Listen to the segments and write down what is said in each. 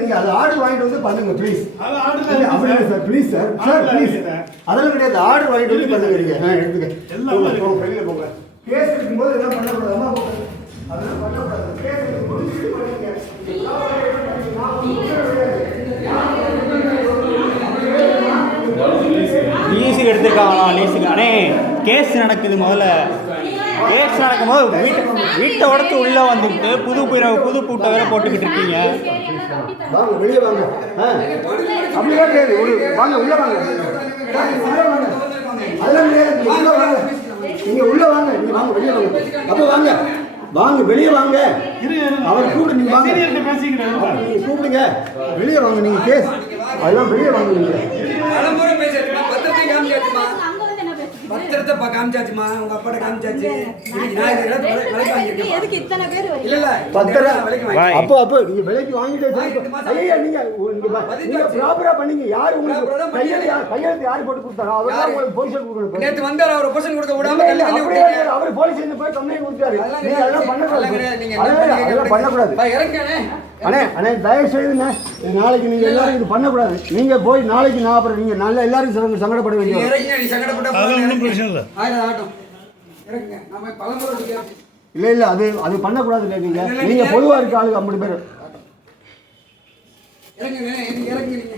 நீங்க அது ஆர்டர் வாங்கிட்டு வந்து பண்ணுங்க ப்ளீஸ். அப்படி இல்லை sir, please sir, sir please. அதெல்லாம் கிடையாது, ஆர்டர் வாங்கிட்டு வந்து பண்ணுங்க. நீங்க எடுத்துக்க போங்க, வெளியில போங்க. கேஸ் இருக்கும்போது என்ன பண்ணக்கூடாது, அம்மா போங்க, அதெல்லாம் பண்ணக்கூடாது. கேஸ் முடிச்சுட்டு பண்ணுங்க. லீஸுக்கு எடுத்துருக்காங்களா? லீஸுக்கு அண்ணே கேஸ் நடக்குது. முதல்ல கேஸ் நடக்கும்போது வீட்டை உடச்சு உள்ளே வந்துக்கிட்டு புது பூட்டை வேற போட்டுக்கிட்டு இருக்கீங்க. வாங்க வெளியே வாங்க. அப்படியே கிடையாது, வாங்க உள்ள வாங்க. அதெல்லாம் கிடையாது, உள்ள வாங்க. நீங்க உள்ள வாங்க, நீங்க வாங்க வெளியே வாங்க. அப்போ வாங்க வாங்க வெளியே வாங்க. அவர் கூப்பிடு, நீங்க வாங்க, நீங்க கூப்பிடுங்க. வெளியே வாங்க, நீங்க கேஸ் அதெல்லாம் வெளியே வாங்க. நீங்க பத்திரத்தை காமிச்சாச்சுமா, உங்க அப்பாட்ட காமிச்சாச்சு. அப்போ நீங்க விலைக்கு வாங்கிட்டு நீங்க ப்ராப்பரா பண்ணீங்க. யாரு உங்களுக்கு கையெழுத்து யாரு போட்டு கொடுத்தாரோ அவர் உங்களுக்கு போலீஸ் கொடுக்கணும். நேத்து வந்தாரு, அவர் பொசிஷன் கொடுக்க விடாம அவர் போலீஸ் போய் கம்ப்ளைண்ட் கொடுத்தாரு. நீங்க அதெல்லாம் பண்ணக்கூடாது. அண்ணே அண்ணே தயவு செய்துங்க, நாளைக்கு நீங்க எல்லாரும் இது பண்ணக்கூடாது. நீங்க போய் நாளைக்கு நான் அப்புறம் நீங்க நல்லா எல்லாரும் சங்கடப்பட வேண்டிய இல்ல இல்ல, அது பண்ணக்கூடாது. நீங்க பொதுவா இருக்க ஆளுங்க 50 பேர்.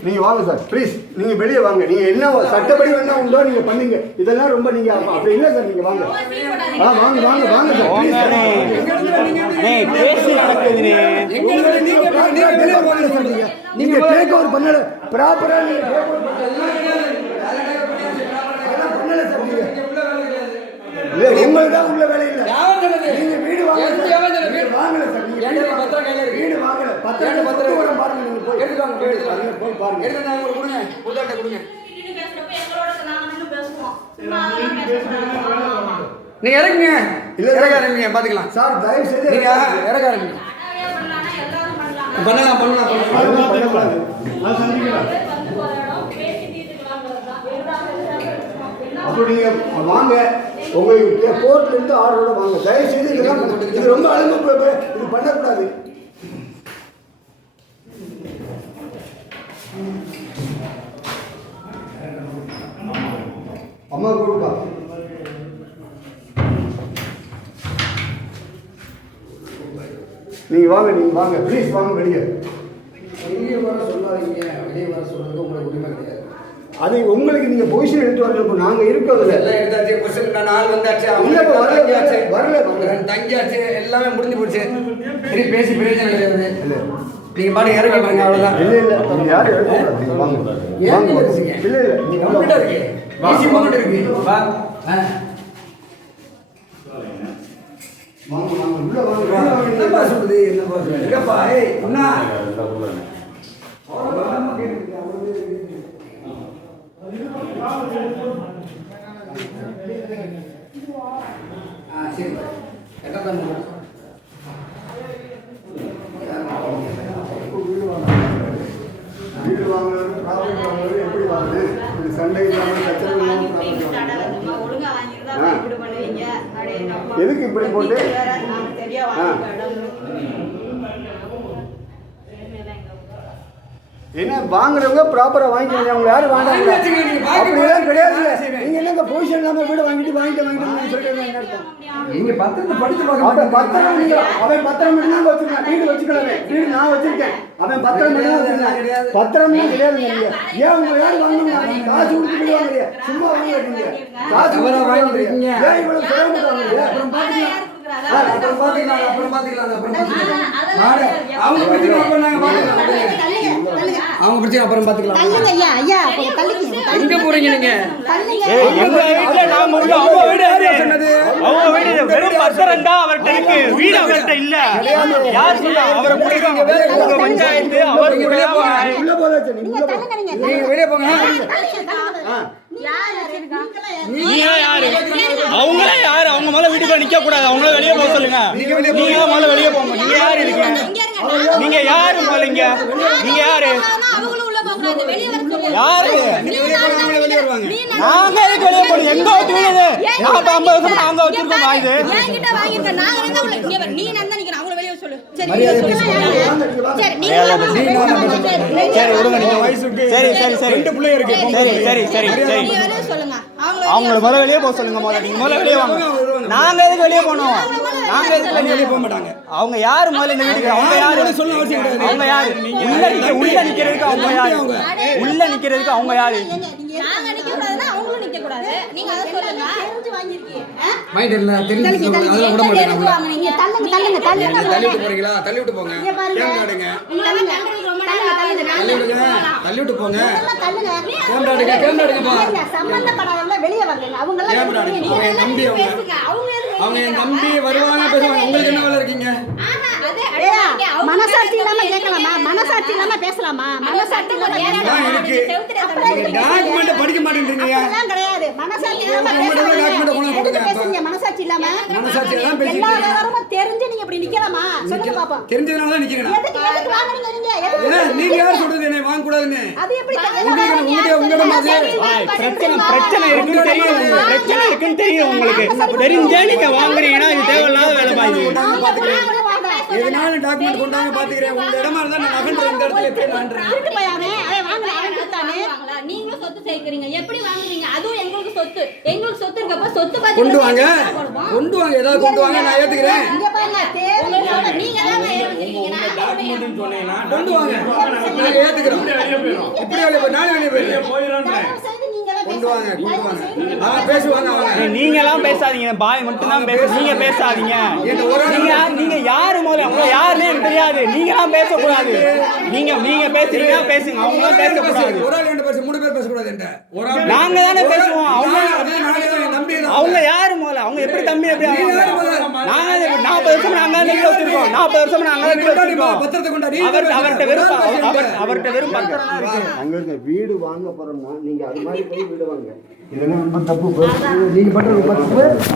நீங்க வாங்க சார் ப்ளீஸ், நீங்க வெளியே வாங்க. நீங்க என்ன சட்டப்படி என்ன உண்டோ நீங்க பண்ணுங்க. இதெல்லாம் ரொம்ப நீங்க அப்படி இல்லை சார். நீங்க வாங்க வாங்க வாங்க வாங்க சார் ப்ளீஸ். நீங்க டேக் ஓவர் பண்ணல ப்ராப்பரா, நீங்க டேக் ஓவர் பண்ணல சார். நீங்க இல்ல உங்களுக்கு தான் உள்ள வேலை இல்ல. நீங்க வீடு வாங்க வாங்கல சார். நீங்க வீடு வாங்கல, பத்திரம் பாருங்க. நீங்க போய் எடுத்துவாங்க, போய் பாருங்க. எடுத்துனாங்க கொடுங்க, புதாட்ட கொடுங்க. நீங்க இறங்குங்க. இல்ல இறங்குங்க, பாத்துக்கலாம் சார். தயவு செய்து நீங்க இறங்குங்க. பண்ணலாம். அப்போ நீங்க வாங்க, உங்களுக்கு கோர்ட்ல இருந்து ஆர்டரோட வாங்க. தயவு செய்து இது ரொம்ப அழுகு, இது பண்ணக்கூடாது. அம்மா கொடுப்பா. நீங்க வாங்க ப்ளீஸ் வாங்க வெளியே. வெளியே வர சொல்லாதீங்க, வெளியே வர சொல்றது உங்களுக்கு உரிமை கிடையாது. அது உங்களுக்கு நீங்க பொசிஷன் எடுத்து வரல. நாங்க இருக்கிறதுல எல்லாம் எடுத்தாச்சு, பொசிஷன் நாள் வந்தாச்சு, வரல தங்கியாச்சு, எல்லாமே முடிஞ்சு போச்சு. சரி பேசி பிரயோஜனம் கிடையாது. நீங்க பாட்டு இறங்க பாருங்க, அவ்வளவுதான். இல்ல யாரும் இறங்க வாங்க வாங்க. இல்ல நீங்க கம்ப்ளீட்டா இருக்கு, ஈஸி மூவ்மெண்ட் இருக்கு. வா வாங்க உள்ள வாங்க. என்னப்பா சொல்றது, என்னப்பா சொல்றது? ஏப்பா ஏய் அண்ணா சரி எட்டா தான் வீடு வாங்குறது ப்ராப்பர்ட்டி வாங்குறது எப்படி வாங்குது? இப்படி சண்டை இல்லாமல் பிரச்சனை எதுக்கு இப்படி போட்டு என்ன வாங்குறவங்க ப்ராப்பரா வாங்கிக்கணும். அவங்க யாரும் வாங்க அப்படியெல்லாம் கிடையாது. நீங்க என்னங்க பொசிஷன் இல்லாம வீடு வாங்கிட்டு சொல்லிட்டு நீங்க பத்திரத்தை படிச்சு பாருங்க. பத்திரம் நீங்க அவன் பத்திரம் மட்டும் வச்சிருக்கேன், வீடு வச்சுக்கலாமே. வீடு நான் வச்சிருக்கேன், அவன் பத்திரம் மட்டும் வச்சிருக்கேன். பத்திரமே கிடையாது. நீங்க ஏன் உங்க யாரும் வாங்கணும்? காசு கொடுத்து வீடு வாங்குறீங்க, சும்மா வாங்கிருக்கீங்க. காசு வாங்கிருக்கீங்க, ஏன் இவ்வளவு சிரமப்பட்டு வாங்குறீங்க? அப்புறம் பாத்துக்கலாம். அவங்க பிரச்சனை அப்புறம் பாத்துக்கலாம். எங்க போறீங்க நீங்க? எங்க வீட்ல நாம உள்ள அவங்க வீடு சொன்னது. அவங்க வீடு வெறும் பத்திரம் தான் அவர்ட்ட இருக்கு, வீடு அவர்ட்ட இல்ல. யார் சொன்னா? அவரை புடிங்க. உங்க பஞ்சாயத்து அவர் வெளிய போங்க. உள்ள போறாச்சு, நீங்க வெளிய போங்க. நீங்க யாரு? அவங்களே யாரு? அவங்க மேல வீட்டுக்குள்ள நிக்க கூடாது, அவங்கள வெளியே போக சொல்லுங்க. நீங்க மேல வெளியே போங்க. நீங்க யாரு இருக்கீங்க? நீங்க யாரு போலீங்க? நீங்க யாரு? யாரு? நாங்க எதுக்கு வெளியே போறோம்? எங்க வச்சுருக்கோம்? நாங்க வச்சிருக்கோம். வாங்குது என்கிட்ட வாங்கிருக்க. நாங்க வந்து நீ நந்தா நிக்கிறேன், அவங்கள வெளியே சொல்லுங்க. சொல்லு. சரி, நீங்க சொல்லலாம். சரி, நீங்க சரி விடுங்க நீங்க. வயசுக்கு சரி சரி சரி ரெண்டு பிள்ளை இருக்கு. சரி சரி சரி சரி நீங்க வெளிய சொல்லுங்க. அவங்கள முதல்ல வெளியே போக சொல்லுங்க. முதல்ல நீங்க முதல்ல வெளியே வாங்க. நாங்க எதுக்கு வெளியே போனோம்? நாங்க எதுக்கு வெளியே போக மாட்டாங்க. அவங்க யாரு முதல்ல இந்த வீட்டுக்கு? அவங்க யாரு? சொல்ல அவசியம் கிடையாது. அவங்க யாரு? உள்ள நிக்கிறதுக்கு அவங்க யாரு? உள்ள நிக்கிறதுக்கு அவங்க யாரு? நாங்க நிக்க கூடாதுன்னா அவங்களும் நிக்க கூடாது. நீங்க அத சொல்லுங்க. தெரிஞ்சு வாங்கிருக்கீங்க. மைண்ட் இல்ல தெரிஞ்சு அதெல்லாம் விட மாட்டாங்க. நீங்க தள்ளுங்க தள்ளி விட்டு போறீங்களா? தள்ளி விட்டு போங்க. கேமரா எடுங்க. தள்ளி விடுங்க. தள்ளி விட்டு போங்க. கேமரா எடுங்க. கேமரா எடுங்கப்பா. சம்பந்தப்படாதவங்க வெளிய வாங்க. அவங்க எல்லாம் கேமரா எடுங்க. அவங்க என் தம்பி அவங்க என் தம்பி வருவாங்க பேசுவாங்க. உங்களுக்கு என்ன வேலை இருக்கீங்க? மனசாட்சி இல்லாம கேட்கலாமா? மனசாட்சி இல்லாம பேசலாமா? மனசாட்சி இல்லாம நான் இருக்கு. டாக்குமெண்ட் படிக்க மாட்டேன்றீங்க. அதெல்லாம் கிடையாது. மனசாட்சி இல்லாம பேசுறீங்க. மனசாட்சி இல்லாம மனசாட்சி எல்லாம் பேசிட்டு எல்லா விவரமும் தெரிஞ்சு நீங்க இப்படி நிக்கலாமா? சொல்லுங்க பாப்போம். தெரிஞ்சதுனால தான் நிக்கிறேன். எதுக்கு வாங்குறீங்க நீங்க? நீங்க யார் சொல்றது என்ன வாங்க கூடாதுன்னு? அது எப்படி பிரச்சனை இருக்குன்னு தெரியும். பிரச்சனை இருக்குன்னு தெரியும் உங்களுக்கு. தெரிஞ்சே நீங்க வாங்குறீங்கன்னா இது தேவையில்லாத வேலை பாருங்க. எதனால டாக்குமெண்ட் கொண்டாங்க பாத்துக்கிறேன். உங்க இடமா இருந்தா நான் நகன்றேன். இந்த இடத்துல எப்படி நகன்றேன்? நீங்களும் சொத்து சேர்க்கறீங்க. எப்படி வாங்குறீங்க? அதுவும் எங்களுக்கு சொத்து. எங்களுக்கு சொத்து இருக்கப்ப சொத்து பாத்து கொண்டு வாங்க. கொண்டு வாங்க. ஏதாவது கொண்டு வாங்க. நான் ஏத்துக்கிறேன். இங்க பாருங்க. தேவை நீங்க எல்லாம் ஏத்துறீங்கன்னா டாக்குமெண்ட் சொன்னீங்கன்னா கொண்டு வாங்க. நாங்க ஏத்துக்கிறோம். இப்படி வெளிய போய் நாளை வெளிய போயிடுறேன். கொண்டு வாங்க. கொண்டு வாங்க. அவங்க பேசுவாங்க. அவங்க நீங்க எல்லாம் பேசாதீங்க. பாய் மட்டும் தான் பேச. நீங்க பேசாதீங்க. நீங்க யாரு முதல்ல? அவங்க யாருன்னு எனக்கு தெரியாது. நீங்க எல்லாம் பேசக்கூடாது. நீங்க பேசுறீங்க பேசுங்க. அவங்க எல்லாம் பேசக்கூடாது. ஒரு ஆள் ரெண்டு பேச மூணு பேர் பேசக்கூடாது. என்கிட்ட ஒரு ஆள் நாங்க தானே பேசுவோம். நம்பி அவங்க யாரு முதல்ல? அவங்க எப்படி தம்பி எப்படி ஆவாங்க? நாங்க 40 வருஷம் நாங்க வீடு வச்சிருக்கோம். 40 வருஷம் நாங்க வீடு வச்சிருக்கோம். பத்திரத்தை கொண்டாடி அவர்கிட்ட வெறும் பத்திரம் தான் இருக்கு. அங்க இருக்க வீடு வாங்க போறோம்னா நீங்க அது மாதிரி போய் வீடு வாங்க. இதெல்லாம் ரொம்ப தப்பு. நீங்க பண்றது ரொம்ப தப்பு.